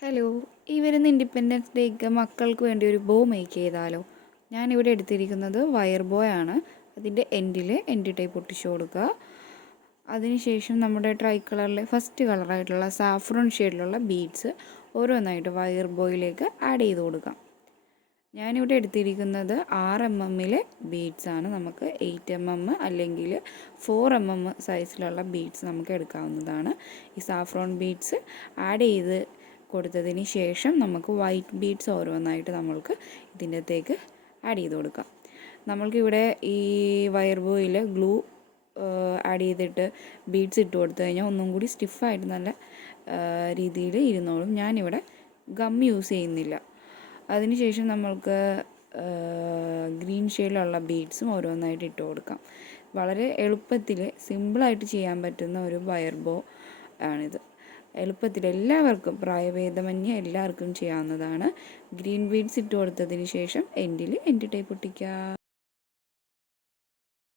Hello, ഈ വരുന്ന independence ഡേക്ക് മക്കൾക്ക് വേണ്ടി ഒരു ബോ മേക്ക് ചെയ്താലോ? ഞാനിവിടെ എടുത്തിരിക്കുന്നത് വയർ ബോ ആണ്. അതിൻ്റെ എൻഡ് ടൈപ്പ് ഒട്ടിച്ചു കൊടുക്കുക. അതിനുശേഷം നമ്മുടെ ട്രൈ കളറിലെ ഫസ്റ്റ് കളറായിട്ടുള്ള സാഫ്രോൺ ഷെയ്ഡിലുള്ള ബീഡ്സ് ഓരോന്നായിട്ട് വയർ ബോയിലേക്ക് ആഡ് ചെയ്ത് കൊടുക്കാം. ഞാനിവിടെ എടുത്തിരിക്കുന്നത് 6 mm ബീഡ്സ് ആണ്. നമുക്ക് 8 mm അല്ലെങ്കിൽ 4 mm സൈസിലുള്ള ബീഡ്സ് നമുക്ക് എടുക്കാവുന്നതാണ്. ഈ സാഫ്രോൺ ബീഡ്സ് ആഡ് ചെയ്ത് കൊടുത്തതിന് ശേഷം നമുക്ക് വൈറ്റ് ബീഡ്സ് ഓരോന്നായിട്ട് നമ്മൾക്ക് ഇതിൻ്റെ അകത്തേക്ക് ആഡ് ചെയ്ത് കൊടുക്കാം. നമ്മൾക്കിവിടെ ഈ വയർ ബോയിൽ ഗ്ലൂ ആഡ് ചെയ്തിട്ട് ബീഡ്സ് ഇട്ട് കൊടുത്തു കഴിഞ്ഞാൽ ഒന്നും കൂടി സ്റ്റിഫായിട്ട് നല്ല രീതിയിൽ ഇരുന്നോളും. ഞാനിവിടെ ഗം യൂസ് ചെയ്യുന്നില്ല. അതിനുശേഷം നമ്മൾക്ക് ഗ്രീൻ ഷെയ്ഡിലുള്ള ബീഡ്സും ഓരോന്നായിട്ട് ഇട്ട് കൊടുക്കാം. വളരെ എളുപ്പത്തിൽ സിമ്പിളായിട്ട് ചെയ്യാൻ പറ്റുന്ന ഒരു വയർ ബോ ആണിത്. എളുപ്പത്തിൽ എല്ലാവർക്കും പ്രായഭേദമന്യേ എല്ലാവർക്കും ചെയ്യാവുന്നതാണ്. ഗ്രീൻ ബീഡ്സ് ഇട്ട് കൊടുത്തതിന് ശേഷം എൻഡ് ടൈപ്പ് ഒട്ടിക്കുക.